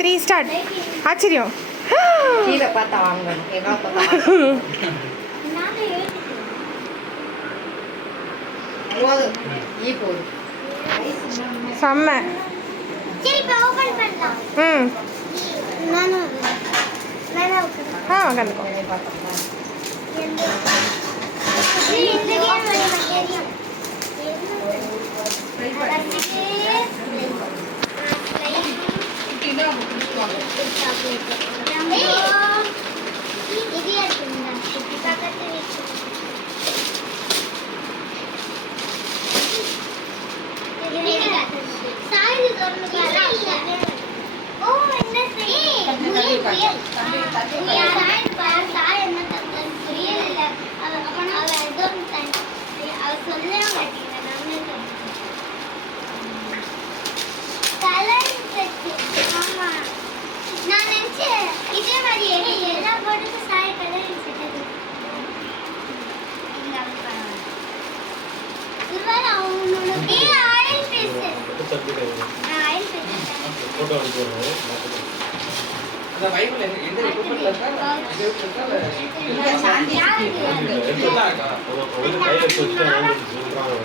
3 start. ஆச்சரியம். கீழே பார்த்தா வாங்கணும். எவ்வளோ பார்த்தா போதும். போதும். செம்ம. உட்காந்துக்கோ.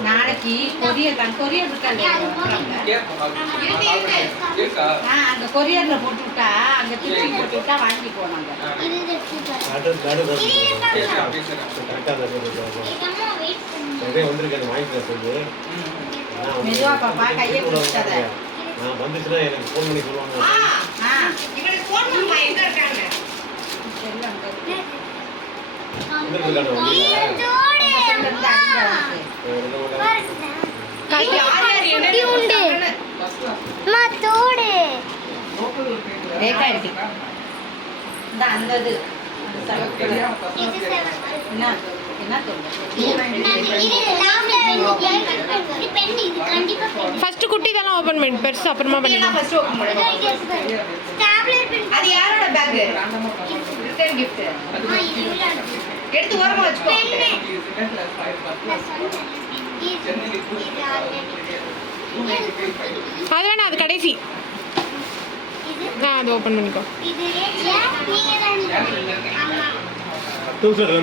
நாளைக்கு கொரியர் அந்த கொரியர்ல போட்டு விட்டா அங்க திருப்பி போட்டு விட்டா வாங்கி போனாங்க. மெதுவா பாப்பா கையை பிடிச்சாத. நான் வந்துச்சுன்னா எனக்கு ஃபோன் பண்ணி சொல்லுவாங்க. இவனுக்கு ஃபோன் பண்ணுமா எங்க இருக்காங்க? ஃபர்ஸ்ட் குட்டி இதெல்லாம் ஓபன் பண்ணி பெருசு அப்புறமா பண்ணிடலாம். ஃபர்ஸ்ட் ஓபன் பண்ணு. அது யாரோட பேக்? Return gift. எடுத்து ஓரமா வச்சுக்கோ. அது வேணா, அது கடைசி. அது ஓபன் பண்ணிக்கோ.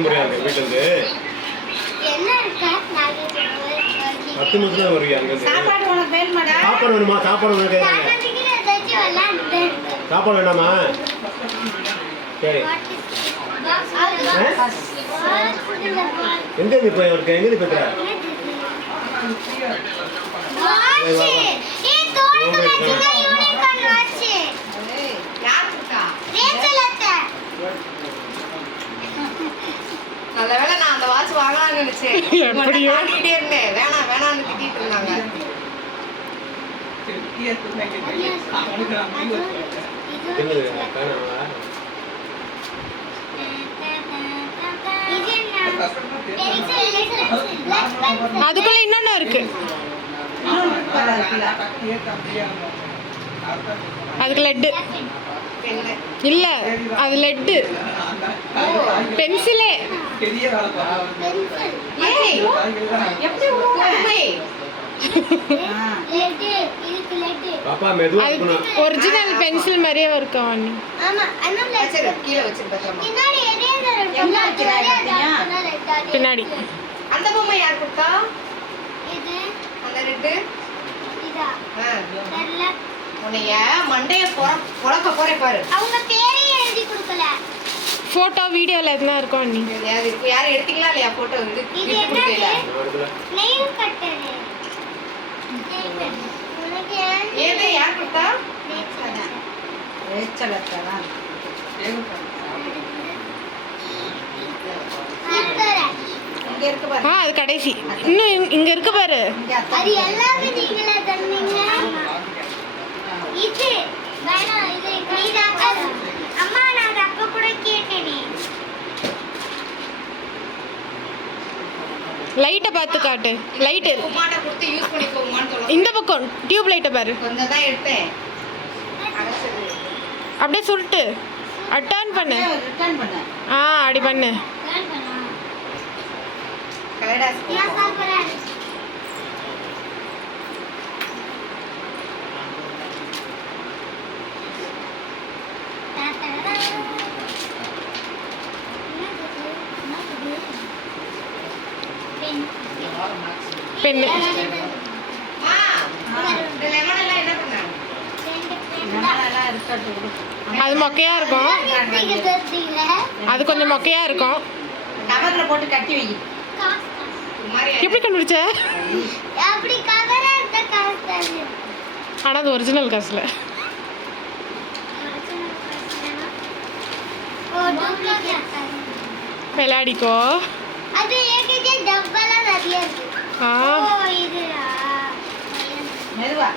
முடியாது வீட்டுக்கு 10 நிமிஷம் வருவீங்க. அங்க சாப்பாடு உனக்கு வேணுமாடா? சாப்பாடு வேணுமா? சாப்பாடு வேணும் கேட்குறாங்க. சாப்பாடு வேண்டாமா? சரி. எங்க இப்போ இருக்கு? எங்க போய்க்கிற? நல்ல வேளை நான் அந்த வாட்ச் வாங்கலாம்னு நினைச்சேன். எப்படியோ காட்டிட்டே இருந்தேன். வேணாம் வேணாம்னு திட்டிட்டு இருந்தாங்க. அதுக்குள்ள இன்னொன்னு இருக்கு. அதுக்கு லெட்டு இல்ல, அது லெட்டு பென்சிலே. ஒரிஜினல் பென்சில் மாதிரியே இருக்கா? பின்னாடி அந்த பொம்மை யார் கொடுத்தா? அந்த ரெட்டு உன்னைய மண்டைய பொழக்க போறே பாரு. அவங்க பேரே எழுதி கொடுக்கல. போட்டோ வீடியோல எதுனா இருக்கும். நீ யாரும் எடுத்தீங்களா இல்லையா போட்டோ? இது என்னது? Nail cutter. ஏதே யார் கொடுத்தா? ரேச்சலத்தா. இங்க இருக்கு பாரு. அது கடைசி. இன்னும் இங்க இருக்கு பாரு. அது எல்லாமே நீங்களே தந்தீங்க. இது வேணா, இது நீதான். அம்மா நான் அப்ப கூட கேட்டேனே. லைட்டை பார்த்து காட்டு. லைட்டு உமாட்ட கொடுத்து யூஸ் பண்ணிக்கோமான்னு சொல்லுங்க. இந்த பக்கம் டியூப் லைட்டை பாரு. கொஞ்சம் தான் எடுத்தேன். அப்படியே சுருட்டு. டர்ன் பண்ணு. ரிட்டர்ன் பண்ணு. அப்படி பண்ணு. கலடாஸ் நான் சாப்பிடுறேன். பென்னு. ஆ இந்த லெமன் எல்லாம் என்ன பண்ணாங்க? ரெண்டு இருக்கட்டும். அது மொக்கையா இருக்கும். அது கொஞ்சம் மொக்கையா இருக்கும். கவர்ல போட்டு கட்டி வை. எப்படி கண்டுபிடிச்ச? அப்படி கவரா இருந்தா காசு தரணும். ஆனா அது ஒரிஜினல் காசுல. ஓ டூப்ளிகேட். விளையாடிக்கோ. அது ஏகே டப்பலாம் நிறைய இருக்கு. ஆ ஓ இதுடா. மெதுவா.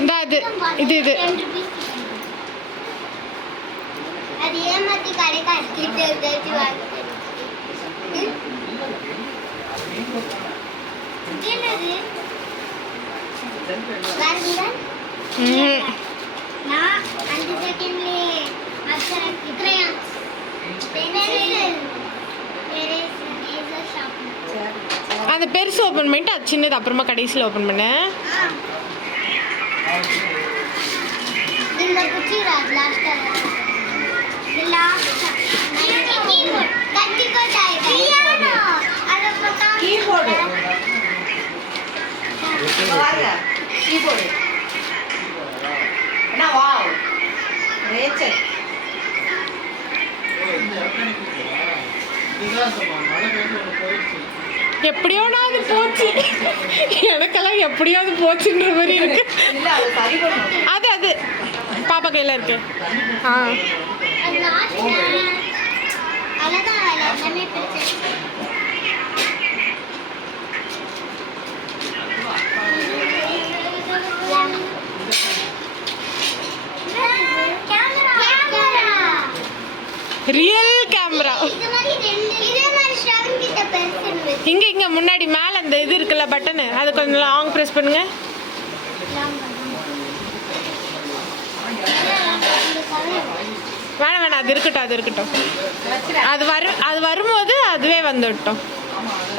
இந்த இது அது ஏமாத்தி கடைக்காரர் கிட்ட எடுத்து வாங்க. என்னது? பாருங்க. நான் 5 செகண்ட்லயே அச்சர கிரையான்ஸ். பென்சில். Eraser sharpener. அந்த பெருசு ஓப்பன் பண்ணிட்டு அது சின்னது அப்புறமா கடைசியில் ஓப்பன் பண்ண. இந்த குச்சி லாஸ்டா. இது லாஸ்டா. கீபோர்ட். கத்திக்கோட் ஆயிடுச்சு. பியானோ. அது பக்கா கீபோர்டு. பாருங்க. கீபோர்டு. என்ன வாவ். ரேச்சல். எப்படியோனா அது போச்சு. எனக்கெல்லாம் எப்படியாவது போச்சுன்ற மாதிரி இருக்கு. இல்ல அது சரி பண்ணும். அது பாப்பா கையில இருக்கு. ஆ அது லாஸ்டா. அழகா எல்லாமே பிடிச்சிருக்கு. Real camera. இது மாதிரி இதே மாதிரி ஷவன் கிட்ட பென்சில் வெச்சு இங்க முன்னாடி மேல அந்த இது இருக்குல்ல பட்டன், அது கொஞ்சம் லாங் பிரஸ் பண்ணுங்க. வேணாம் அது இருக்கட்டும். அது வரும்போது அதுவே வந்துட்டோம்.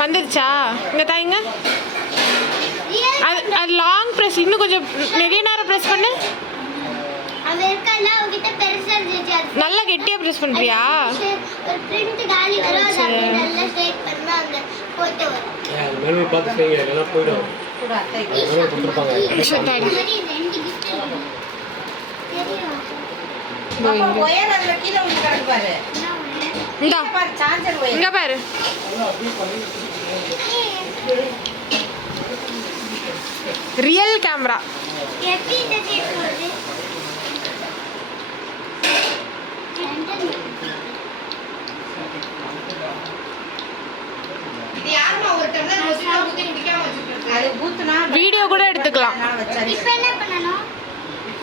வந்துருச்சா? இங்க தாங்க. அது லாங் பிரஸ், இன்னும் கொஞ்சம் நிறைய நேரம் பிரஸ் பண்ணு. அது இருக்கல உன்கிட்ட பெருசா இருந்துச்சு. நல்லா கெட்டியா பிரஸ் பண்றியா? ஒரு பிரிண்ட் காலி வரும். அது அப்படியே நல்லா ஷேக் பண்ணா அங்க போட்டோ வரும். அது மேலே பார்த்து செய்யுங்க, இல்லைன்னா போயிடும். கூட அத்தை. அதனால கொடுத்துருப்பாங்க. இந்த மாதிரி 2 gift தெரியும். அப்பா ஒயர் அதுல கீழ விட்டு கிடக்கு பாரு. இந்தா பாரு சார்ஜர் ஒயர். இங்க பாரு. Real camera. எப்படி இந்த ஷேப் வருது? இது யாருமா ஒரு டம்ளர் மொசிட்டோ ஊத்தி குடிக்காம வச்சிருக்கு? அது ஊத்துனா வீடியோ கூட எடுத்துக்கலாம். நான் வச்சேன். இப்போ என்ன பண்ணனும்?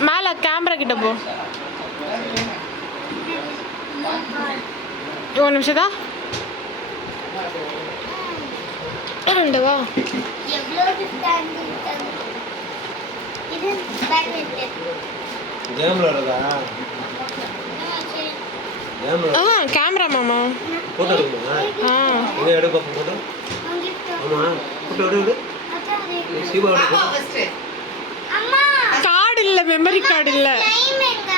மேல கேமரா கிட்ட போ. ஒரு நிமிஷம் தான். வா. எவ்வளவு gift ஆனது? இது பேக் வெயிட். கேம்ல இருக்கா? கேம்ல கேமரா மாமா. போட்டோ எடுக்கணுமா? இங்க எடு பாப்பா போட்டோ. ஆமா போட்டோ எடு. சீபா பாப்பா எடு. ஃபர்ஸ்ட். அம்மா கார்டு இல்ல, மெமரி கார்டு இல்ல. டைம் எங்க?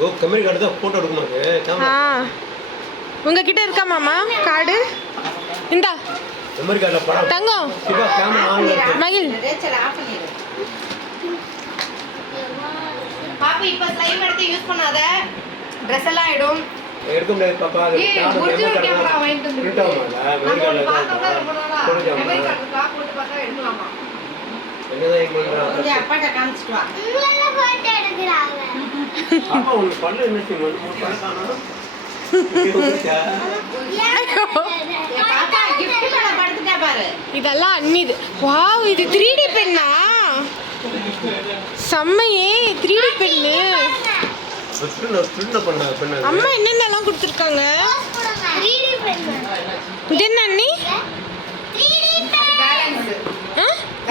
ஓ கமெண்ட் கார்டு தான் போட்டோ எடுக்கணும் அது. கேமரா உங்ககிட்ட இருக்கா மாமா கார்டு? இந்தா மெமரி கார்டுல படம். தங்கம். சீபா கேமரா ஆன்ல இருக்கு. மகிழ். ரேச்சல் ஆஃப் பண்ணிரு. பாப்பா இப்ப ஸ்லைம் எடுத்து யூஸ் பண்ணாத. Dress எல்லாம் ஆயிடும். எடுக்க முடியாது பாப்பா. அது கார்டு மெமரி கேமரா கார்டு வாங்கிட்டு வந்து பிரிண்ட் ஆகும்ல. மெமரி கார்டுல பார்த்தா ரொம்ப நாளா போட்டு மெமரி கேமரா. கார்டு காப் போட்டு பார்த்தா எடுக்கலாமா? என்னதான் இங்க இங்க பண்றா? அப்பாட்ட காமிச்சிட்டு வா. உங்கள போட்டோ எடுக்கறாங்க. அப்பா உங்களுக்கு பல்ல என்ன செய்யணும்? ஒரு பல்ல காணோம். என் பாப்பா gift மேல படுத்துட்டா பாரு. இதெல்லாம் அன்னிது. வாவ், இது 3D Penna? செம்மையே 3D pen. Sprint பண்ண பெண்ணு. அம்மா என்னென்னலாம் கொடுத்துருக்காங்க? 3D pen. இது என்ன அண்ணி? 3D pen. Balance.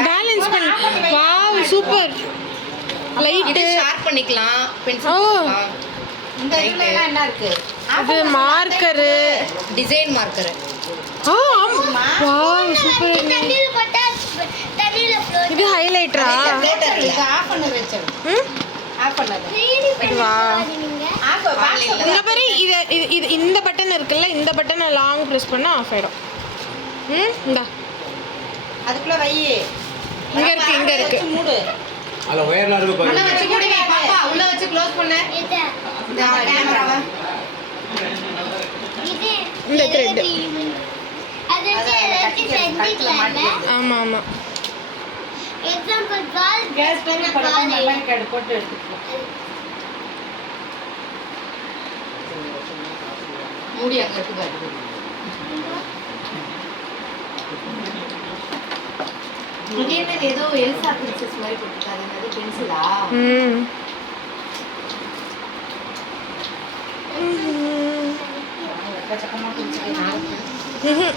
Balance pen. Wow super. Light. இது ஷார்ப் பண்ணிக்கலாம். பென்சில் ஓ. போடலாம். இந்த இதுல எல்லாம் என்ன இருக்கு? அது marker. Design marker. Wow super. தண்ணில போட்டா தண்ணில float. இது ஹைலைட்டரா? இது ஆஃப் பண்ண வெச்சது. ஆஃப் பண்ணது. 3D pen. வா. நீங்க ஆஃப் பாக்ஸ் இங்க பாரு, இது இந்த பட்டன் இருக்குல்ல, இந்த பட்டனை லாங் பிரஸ் பண்ணா ஆஃப் ஆயிடும். ம் இந்தா அதுக்குள்ள வை. இங்க இருக்கு, இங்க இருக்கு. வச்சு மூடு. அதில் ஒயர்லாம் இருக்கு உள்ள பாருங்க. வச்சு மூடி வை பாப்பா. உள்ள வச்சு க்ளோஸ் பண்ணு. இது இந்த கேமராவை. இது இந்த thread. அது செஞ்சிக்கலாம்ல. ஆமாம் ஆமாம். எக்ஸாம்பிள் பால் கேஸ் பண்ணி போட்டு எடுத்துக்கலாம். மூடி அங்க இருக்கு பாரு. இது என்ன ஏதோ எல்சா பிரின்சஸ் மாதிரி போட்டுருக்காங்க. அது பென்சிலா? ம் எக்கச்சக்கமா பிரிச்சுக்கலாம். ம்ஹும்.